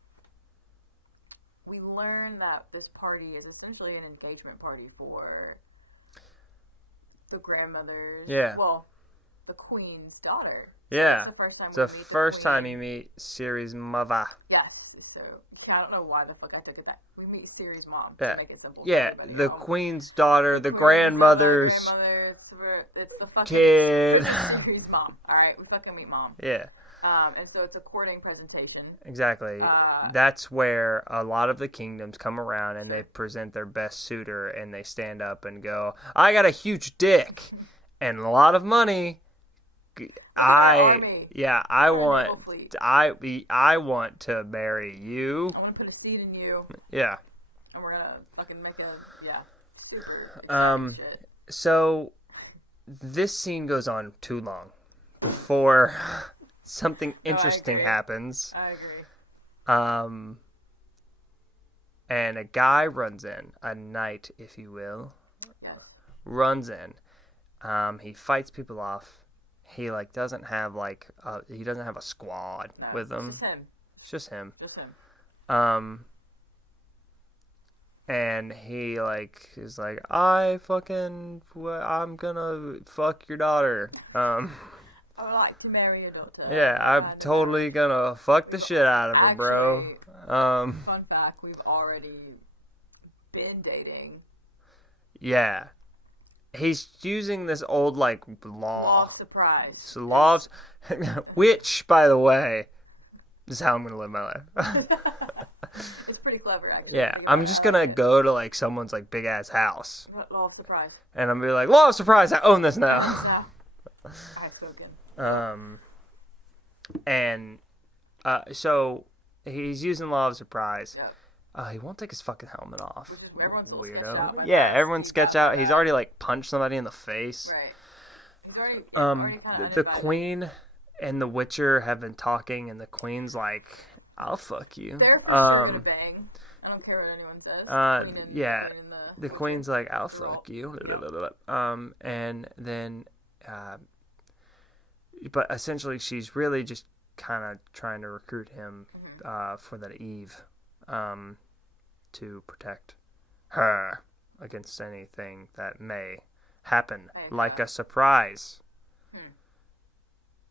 we learn that this party is essentially an engagement party for the grandmother's. Yeah. Well, the queen's daughter. Yeah. It's the first time you meet Ciri's mother. Yes. So I don't know why the fuck I took it that we meet Ciri's mom. Yeah. To make it simple. Yeah. The queen's daughter, the grandmother's it's the fucking kid. Ciri's mom. All right, we fucking meet mom. Yeah. And so it's a courting presentation. Exactly. That's where a lot of the kingdoms come around and they present their best suitor and they stand up and go, "I got a huge dick and a lot of money. army. I Join the want whole fleet. I want to marry you. I want to put a seed in you, Yeah. and we're gonna fucking make super shit. So this scene goes on too long before something interesting agree. happens. I agree. And a guy runs in, a knight, if you will, Yes. runs in. He fights people off. He doesn't have he doesn't have a squad No, with him. Just him. It's just him. Just him. And he is like, I'm gonna fuck your daughter. I would like to marry your daughter. Yeah, I'm totally gonna fuck the shit out of her, bro. Fun fact: we've already been dating. Yeah, he's using this old Law law. of surprise. So laws, which, by the way, is how I'm gonna live my life. It's pretty clever, actually. Yeah, I'm just gonna go to someone's big ass house, Law of surprise. and I'm gonna be like, law of surprise, I own this now. Nah. I've spoken. So he's using law of surprise. Yeah. He won't take his fucking helmet off. Which is everyone's all sketched Weirdo. out by Yeah, now. everyone's sketched out. He's already punched somebody in the face. Right. He's already kind of The queen and the Witcher have been talking, and the queen's like, "I'll fuck you." They're gonna bang. I don't care what anyone says. Yeah. Queen and The queen's like, "I'll Geralt. fuck you." And then, but essentially, she's really just kind of trying to recruit him for that Eve, to protect her against anything that may happen, like a surprise.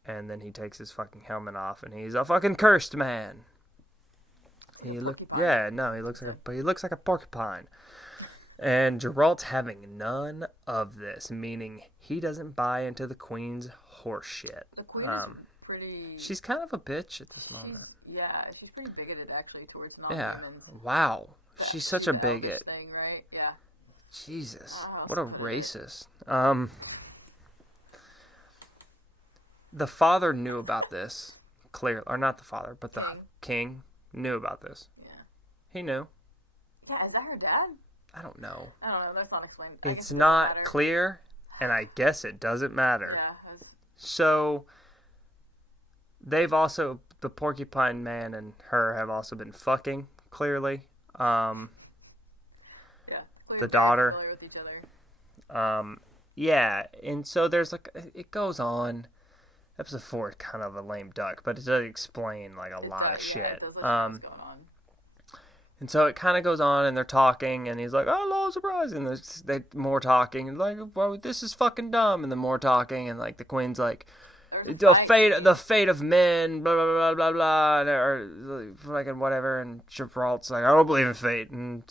And then he takes his fucking helmet off, and he's a fucking cursed man. He looks like a porcupine. And Geralt's having none of this, meaning he doesn't buy into the queen's horse shit. The queen is pretty. She's kind of a bitch at this moment. She's pretty bigoted actually towards Yeah. non-humans. Wow. She's such a The bigot. eldest thing, right? Yeah. Jesus. Wow. What a racist. The father knew about this. Clear, or not the father, but the king knew about this. Yeah. He knew. Yeah, is that her dad? I don't know. I don't know. That's not explained. It's not clear, and I guess it doesn't matter. Yeah. So, the Porcupine Man and her have also been fucking, clearly. Yeah. The daughter. With each other. Yeah, and so there's it goes on. Episode 4 is kind of a lame duck, but it does explain a lot of shit. It does what's going on. And so it kind of goes on, and they're talking, and he's like, "Oh, law of surprise," and they more talking, and well, this is fucking dumb, and then more talking, and the queen's like, the fate of men, blah blah blah blah blah, or fucking whatever, and Gibraltar's like, "I don't believe in fate," and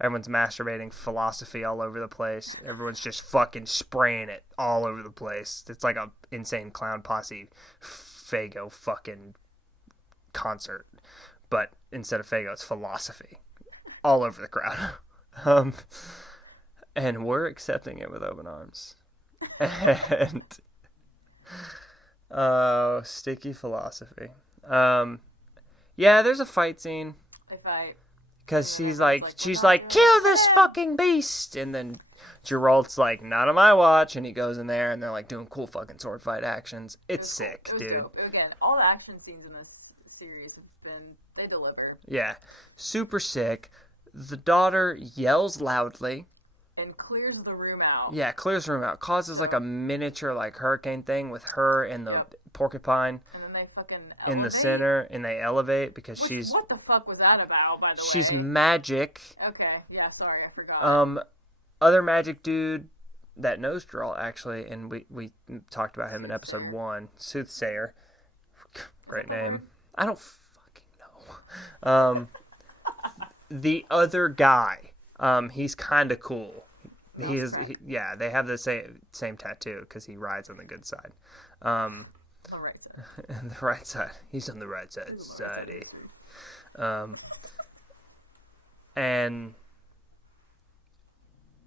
everyone's masturbating philosophy all over the place. Everyone's just fucking spraying it all over the place. It's like a insane clown posse Fago fucking concert, but instead of Fago, it's philosophy all over the crowd. And we're accepting it with open arms. And sticky philosophy. Yeah, there's a fight scene. They fight. Because she's like, kill this fucking beast! And then Geralt's like, not on my watch. And he goes in there, and they're doing cool fucking sword fight actions. It's sick, cool. dude. Dope. Again, all the action scenes in this series they deliver. Yeah, super sick. The daughter yells loudly. And clears the room out. Yeah, clears the room out. Causes a miniature hurricane thing with her and the porcupine. And then they fucking in the center, and they elevate because what the fuck was that about, by the way? She's magic. Okay, yeah, sorry, I forgot. Other magic dude that knows Geralt, actually, and we talked about him in episode 1. Soothsayer. Great name. I don't fucking know. The other guy, he's kind of cool. They have the same tattoo because he rides on the good side. The right side. The right side. He's on the right side of society. And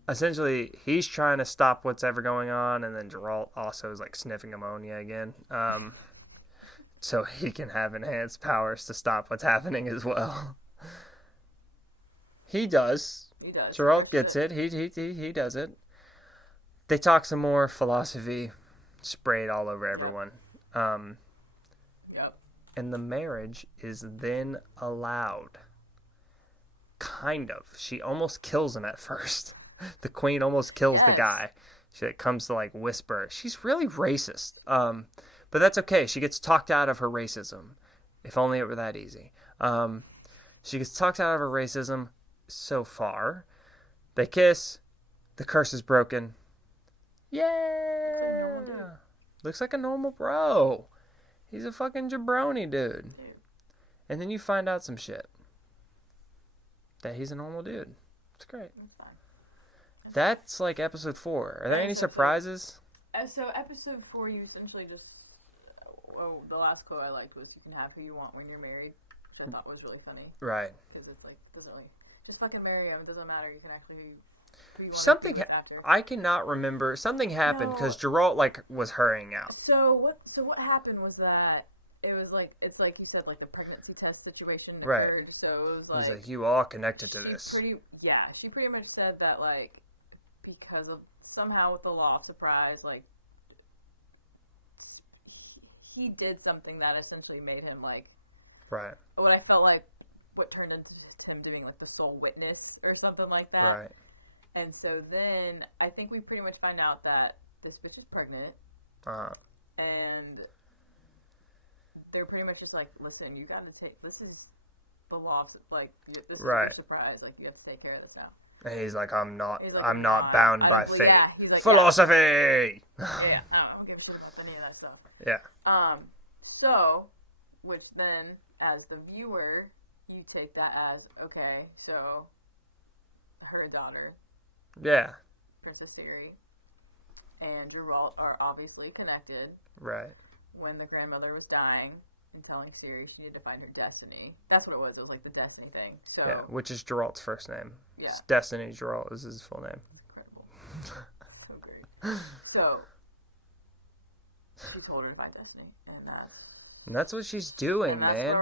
essentially he's trying to stop what's ever going on, and then Geralt also is like sniffing ammonia again, so he can have enhanced powers to stop what's happening as well. He does. He does. Geralt gets it. He does it. They talk some more philosophy, sprayed all over everyone. Yep. And the marriage is then allowed. Kind of. She almost kills him at first. The queen almost kills the guy. She comes to like whisper. She's really racist. But that's okay. She gets talked out of her racism. If only it were that easy. She gets talked out of her racism so far. They kiss. The curse is broken. Yeah. Looks like a normal bro. He's a fucking jabroni dude. And then you find out some shit. That he's a normal dude. It's great. That's like episode 4. Are there any surprises? So episode 4, you essentially just... the last quote I liked was, "You can have who you want when you're married," which I thought was really funny. Right. Because it's like, doesn't really... Just fucking marry him. It doesn't matter. You can actually... Something I cannot remember. Something happened because Geralt like was hurrying out. So what happened was that it was like, it's like you said, like the pregnancy test situation occurred. Right. So it was like you all connected to this. She pretty much said that like because of somehow with the law of surprise, like he did something that essentially made him like right. What I felt like what turned into him doing like the sole witness or something like that. Right. And so then I think we pretty much find out that this bitch is pregnant. Uh-huh. And they're pretty much just like, listen, you got to take, this is the law, like, this is a surprise, like, you have to take care of this now. And he's like, I'm not bound by fate. Yeah, like, philosophy! Yeah, I don't give a shit about any of that stuff. Yeah. So, which then, as the viewer, you take that as, okay, so, her daughter... Yeah. Princess Ciri and Geralt are obviously connected. Right. When the grandmother was dying and telling Ciri she needed to find her destiny. That's what it was. It was like the destiny thing. So yeah, which is Geralt's first name. Yeah. It's Destiny Geralt is his full name. Incredible. So great. So she told her to find Destiny, and that's what she's doing, man.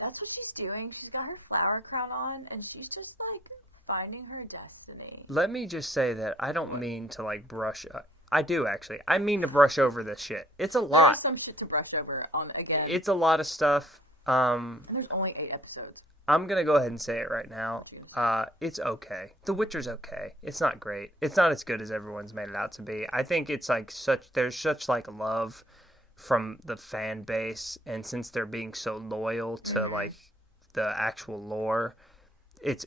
That's what she's doing. She's got her flower crown on, and she's just like finding her destiny. Let me just say that I don't mean to like brush. I do actually. I mean to brush over this shit. It's a lot. There's some shit to brush over on again. It's a lot of stuff. And there's only 8 episodes. I'm gonna go ahead and say it right now. It's okay. The Witcher's okay. It's not great. It's not as good as everyone's made it out to be. I think it's like there's such like love from the fan base, and since they're being so loyal to like the actual lore, it's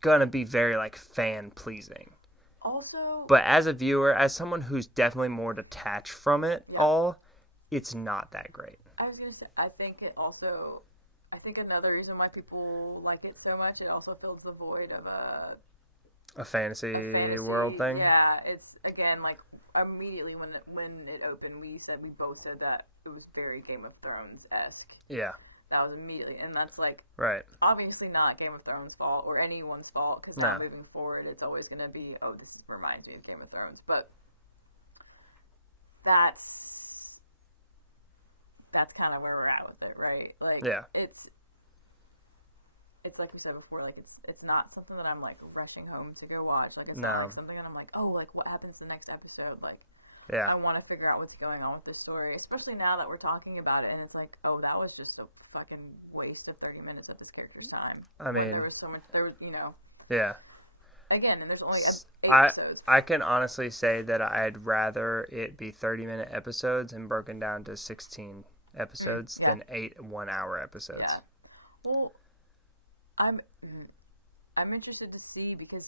gonna be very like fan pleasing. Also, but as a viewer, as someone who's definitely more detached from it all, it's not that great. I was gonna say, I think another reason why people like it so much, it also fills the void of a fantasy world thing. Yeah, it's again like immediately when it opened, we both said that it was very Game of Thrones-esque. Yeah. That was immediately, and that's like obviously not Game of Thrones' fault or anyone's fault, because now moving forward, it's always going to be, oh, this reminds me of Game of Thrones, but that's kind of where we're at with it, right? Like, it's like we said before, like it's not something that I'm like rushing home to go watch. Like it's not like something that I'm like, oh, like what happens the next episode? Like, I want to figure out what's going on with this story, especially now that we're talking about it, and it's like, oh, that was just a fucking waste of 30 minutes of this character's time. I mean, there was so much, Yeah. Again, and there's only 8 episodes. I can honestly say that I'd rather it be 30-minute episodes and broken down to 16 episodes than 8 1-hour episodes. Yeah. Well, I'm interested to see, because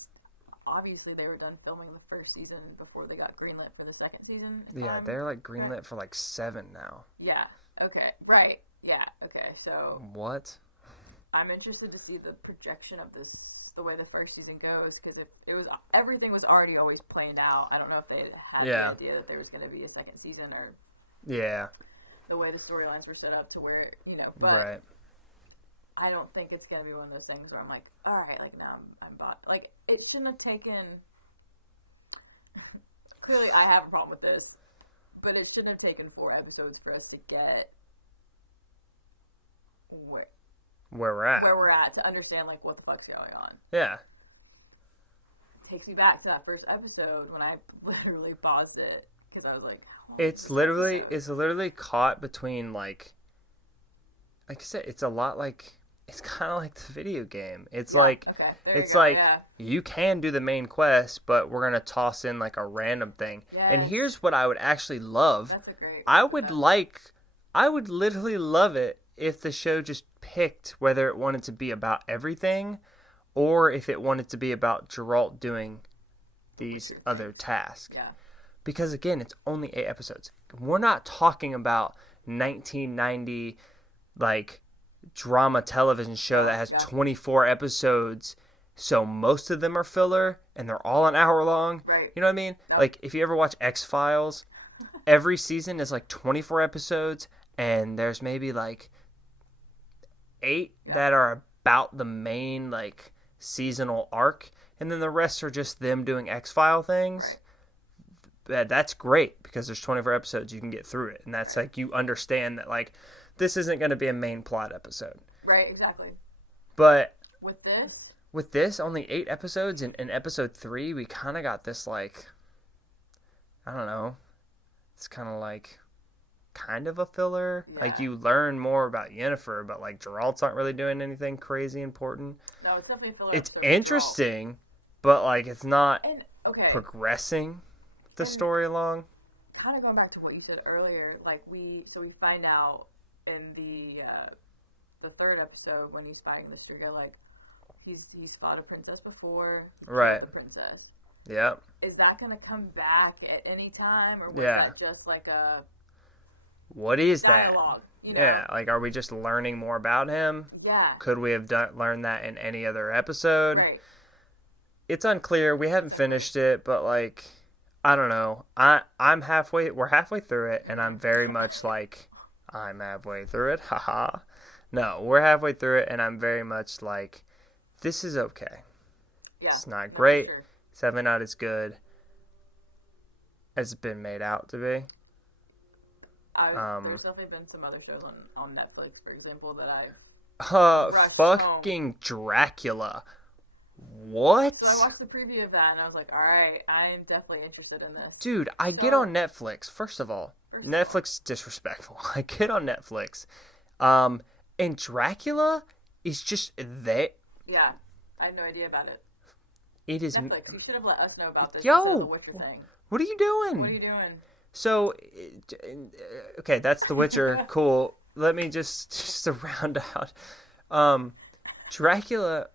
obviously they were done filming the first season before they got greenlit for the second season. Yeah, they're like greenlit for like 7 now. Yeah. Okay. Right. Yeah. Okay. So. What? I'm interested to see the projection of this, the way the first season goes, because if it was, everything was already always planned out. I don't know if they had the idea that there was going to be a second season, or the way the storylines were set up to where, but I don't think it's going to be one of those things where I'm like, all right, like now I'm bought. Like, it shouldn't have taken clearly I have a problem with this, but it shouldn't have taken 4 episodes for us to get where we're at to understand like what the fuck's going on. Yeah. It takes me back to that first episode when I literally paused it because I was like, it's literally caught between like I said, it's a lot like it's kind of like the video game. It's you can do the main quest, but we're gonna toss in like a random thing. Yes. And here's what I would actually love. That's a great. I would literally love it if the show just picked whether it wanted to be about everything, or if it wanted to be about Geralt doing these other tasks. Yeah. Because again, it's only 8 episodes. We're not talking about 1990 like drama television show that has 24 episodes, so most of them are filler and they're all an hour long. Right. You know what I mean? Nope. Like if you ever watch X-Files, every season is like 24 episodes and there's maybe like 8 that are about the main like seasonal arc, and then the rest are just them doing X-File things. Right. That's great because there's 24 episodes, you can get through it, and that's like you understand that like this isn't going to be a main plot episode. Right, exactly. But with this only 8 episodes, and in episode 3 we kind of got this like, I don't know, it's kind of a filler. Yeah. Like you learn more about Yennefer, but like Geralt's not really doing anything crazy important. No, it's definitely a filler. It's interesting, but like it's not progressing the story along. Kind of going back to what you said earlier, like we find out in the 3rd episode when he's fighting Mystriga, like he's fought a princess before. Right. The princess. Yep. Is that going to come back at any time, or was that just like a what is dialogue, that? You know? Yeah, like are we just learning more about him? Yeah. Could we have learned that in any other episode? Right. It's unclear. We haven't finished it, but like I don't know. We're halfway through it, and I'm very much like I'm halfway through it. Haha. No, we're halfway through it, and I'm very much like this is okay. Yeah. It's not great. Sure. It's definitely not as good as it's been made out to be. There's definitely been some other shows on Netflix, for example, that I've fucking home. Dracula. What? So I watched the preview of that and I was like, alright, I'm definitely interested in this. Dude, I get on Netflix. First of all, Netflix is disrespectful. I get on Netflix. And Dracula is just there. Yeah, I had no idea about it. It is Netflix, you should have let us know about this. Yo! The Witcher thing. What are you doing? What are you doing? So, okay, that's The Witcher. Cool. Let me just to round out. Dracula.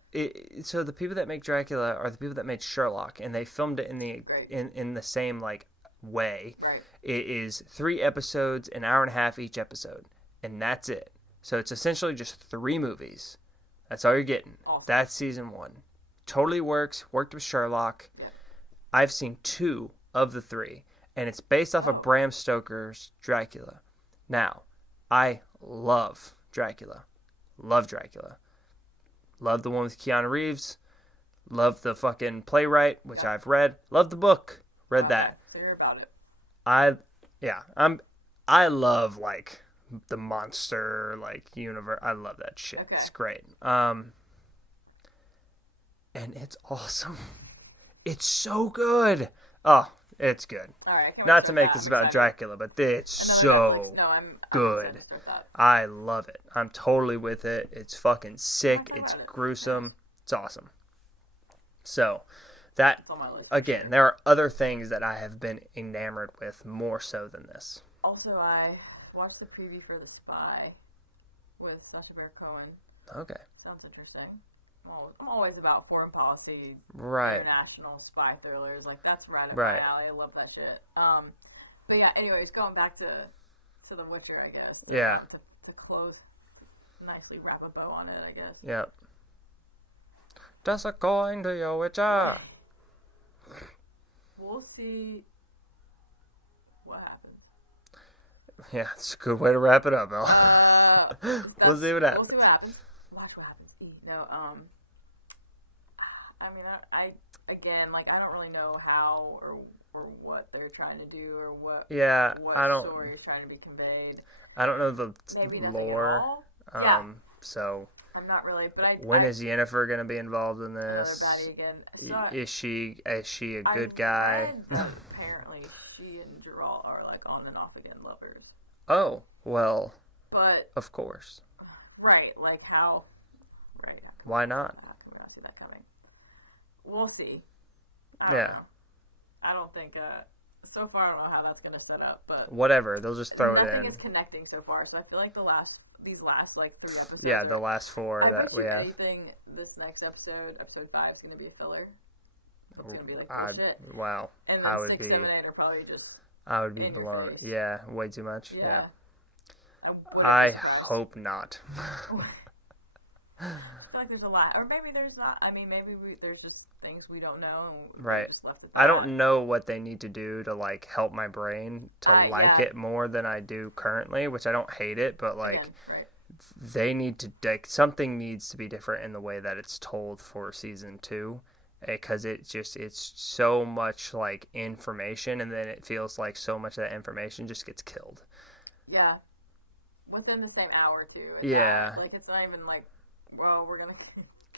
So the people that make Dracula are the people that made Sherlock, and they filmed it in the same like way. Right. It is 3 episodes, an hour and a half each episode, and that's it. So it's essentially just 3 movies. That's all you're getting. Awesome. That's season 1. Totally works. Worked with Sherlock. Yeah. I've seen 2 of the 3, and it's based off of Bram Stoker's Dracula. Now, I love Dracula. Love Dracula. Love the one with Keanu Reeves. Love the fucking playwright, which I've read. Love the book. Read that. Hear about it. I love like the monster like universe. I love that shit. Okay. It's great. And it's awesome. It's so good. Oh, it's good. All right, not to make this about Dracula, but it's so good. I love it. I'm totally with it. It's fucking sick. It's gruesome. It's awesome. So, that, again, there are other things that I have been enamored with more so than this. Also, I watched the preview for The Spy with Sacha Baron Cohen. Okay. Sounds interesting. I'm always about foreign policy, international spy thrillers. Like, that's right up my alley. I love that shit. But yeah, anyways, going back to The Witcher, I guess. Yeah. To close, to nicely wrap a bow on it, I guess. Yep. Toss a coin to your Witcher. We'll see what happens. Yeah, it's a good way to wrap it up, Mel. We'll see what happens. We'll see what happens. Watch what happens. No, I mean, I don't really know how or for what they're trying to do or what Yeah, what I don't. story is trying to be conveyed. I don't know the Maybe nothing lore. at all. Yeah. So I'm not really, but when is Yennefer gonna be involved in another this? baddie again. So Is she a I good guy? read that apparently she and Geralt are like on and off again lovers. Oh well, But of course. right, like how? Right. Why not? How can we not see that coming? We'll see. I Yeah. don't know. I don't think. So far, I don't know how that's gonna set up, but Whatever. They'll just throw it nothing in. is connecting so far. So I feel like these last like 3 episodes. Yeah, the last 4 I that bet we you have. anything, this next episode 5, is gonna be a filler. It's gonna be like I, bullshit. wow. And I then would 6, be. 7, 8 are probably just I would be in your blown. face. Yeah, way too much. Yeah. I I hope not. I feel like there's a lot, or maybe there's not. I mean, maybe there's just things we don't know, and Right. we just left it I there. don't know what they need to do to like help my brain to like Yeah. it more than I do currently, which I don't hate it, but like Again, right. they need to like something needs to be different in the way that it's told for season 2, because it's so much like information, and then it feels like so much of that information just gets killed. Yeah, within the same hour too. Yeah. Like it's not even like, well, we're gonna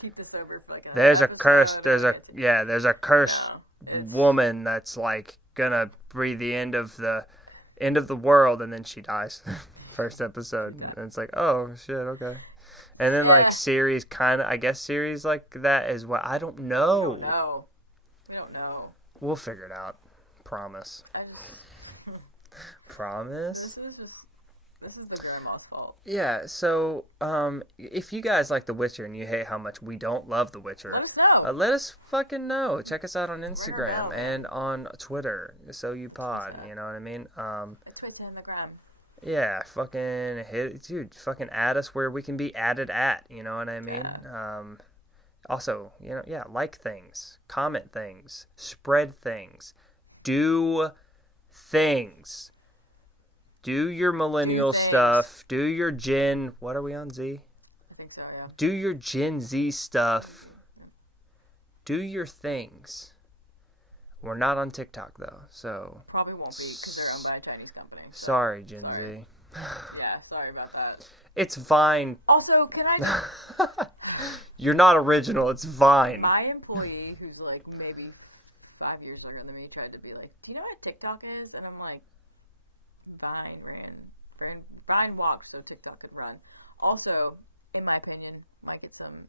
keep this over for like. There's a episode, cursed. and There's we'll a get to- there's a cursed No, it's- woman that's like gonna breathe the end of the world, and then she dies. First episode, and it's like, oh shit, okay. And then Yeah. like series I guess series like that is what I don't We know. don't know. We don't know. We'll figure it out. Promise. I just, Promise. this is the grandma's fault. Yeah. So, if you guys like The Witcher and you hate how much we don't love The Witcher, Let us know. let us fucking know. Check us out on Instagram know. and on Twitter. So you pod, you know what I mean? Twitch and the gram. Yeah, fucking dude, fucking add us where we can be added at, you know what I mean? Also, yeah, like things, comment things, spread things, do things. Do your millennial things. stuff, do your Gen, what are we on, Z? I think so, yeah. Do your Gen Z stuff. Do your things. We're not on TikTok though, so Probably won't be because they're owned by a Chinese company. So, sorry, Gen sorry. Z. Yeah, sorry about that. It's Vine. Also, can I? You're not original. It's Vine. My employee, who's like maybe 5 years younger than me, tried to be like, "Do you know what TikTok is?" And I'm like, Vine walked so TikTok could run. Also, in my opinion, might get some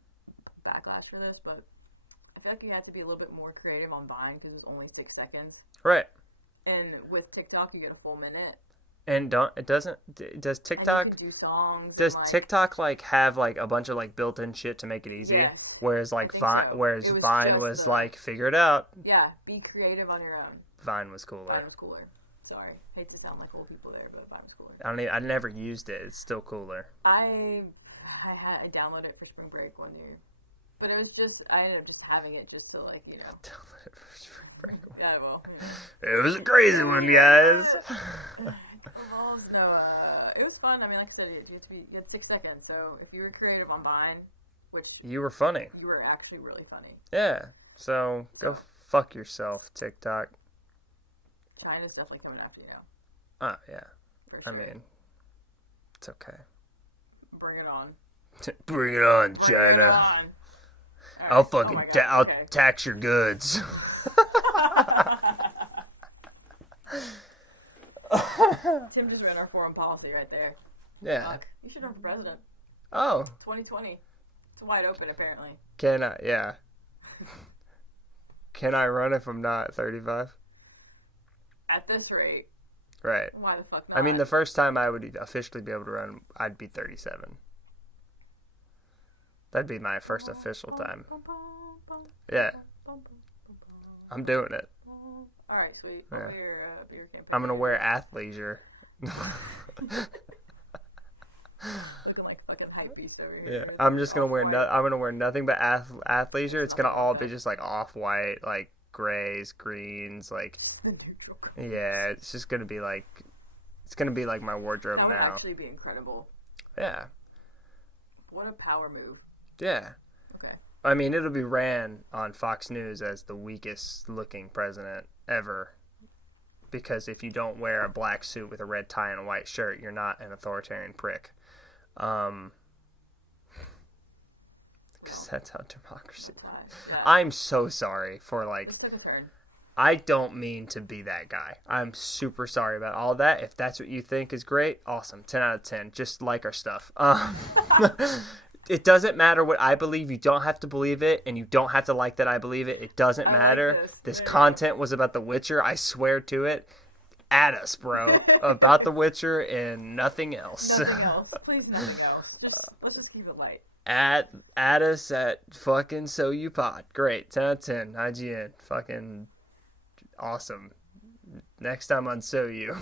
backlash for this, but I feel like you have to be a little bit more creative on Vine because it's only 6 seconds, Right. and with TikTok you get a full minute. And does TikTok And you can do songs. does and, like, TikTok like have like a bunch of like built-in shit to make it easy? Yes, Whereas like think Vine, so. whereas It was Vine just was the- like figure it out. Yeah, be creative on your own. Vine was cooler. Vine was cooler. Sorry, hate to sound like old people there, but Vine was cooler. I never used it. It's still cooler. I downloaded it for spring break one year, but it was just I ended up just having it just to like yeah, well, It was a crazy one, guys. No, it was fun. I mean, like I said, you had 6 seconds, so if you were creative on Vine, which You were funny. you were actually really funny. Yeah. So go fuck yourself, TikTok. China's definitely coming after you. Oh yeah. For sure. I mean, it's okay. Bring it on. Bring it on, Bring it China. on. All right. I'll Oh fucking my God, I'll okay. tax your goods. Tim just ran our foreign policy right there. Yeah. Fuck. You should run for president. Oh, 2020. It's wide open, apparently. can I? Yeah. Can I run if I'm not 35? At this rate, Right. why the fuck not? I mean, the first time I would officially be able to run, I'd be 37. That'd be my first official time. Yeah. I'm doing it. All right, sweet. Yeah. I'll be your campaign. I'm gonna wear athleisure. Looking like fucking hype beast over here. Yeah, I'm just gonna wear Off-white. I'm gonna wear nothing but athleisure. It's gonna all be just like off-white, like grays, greens, like The neutral. yeah. It's just gonna be like my wardrobe That would now. actually be incredible. Yeah, What a power move. yeah. Okay. I mean, it'll be ran on Fox News as the weakest looking president ever because if you don't wear a black suit with a red tie and a white shirt, you're not an authoritarian prick. Because that's how democracy works. I'm so sorry for, like... It took a turn. I don't mean to be that guy. I'm super sorry about all that. If that's what you think is great, awesome. 10 out of 10. Just like our stuff. It doesn't matter what I believe. You don't have to believe it, and you don't have to like that I believe it. It doesn't matter. Like this content was about The Witcher. I swear to it. At us, bro. About The Witcher and nothing else. Nothing else. Please, nothing else. Let's just keep it light. At us at fucking So You Pod. Great. 10 out of 10. IGN. Fucking awesome. Next time on So You.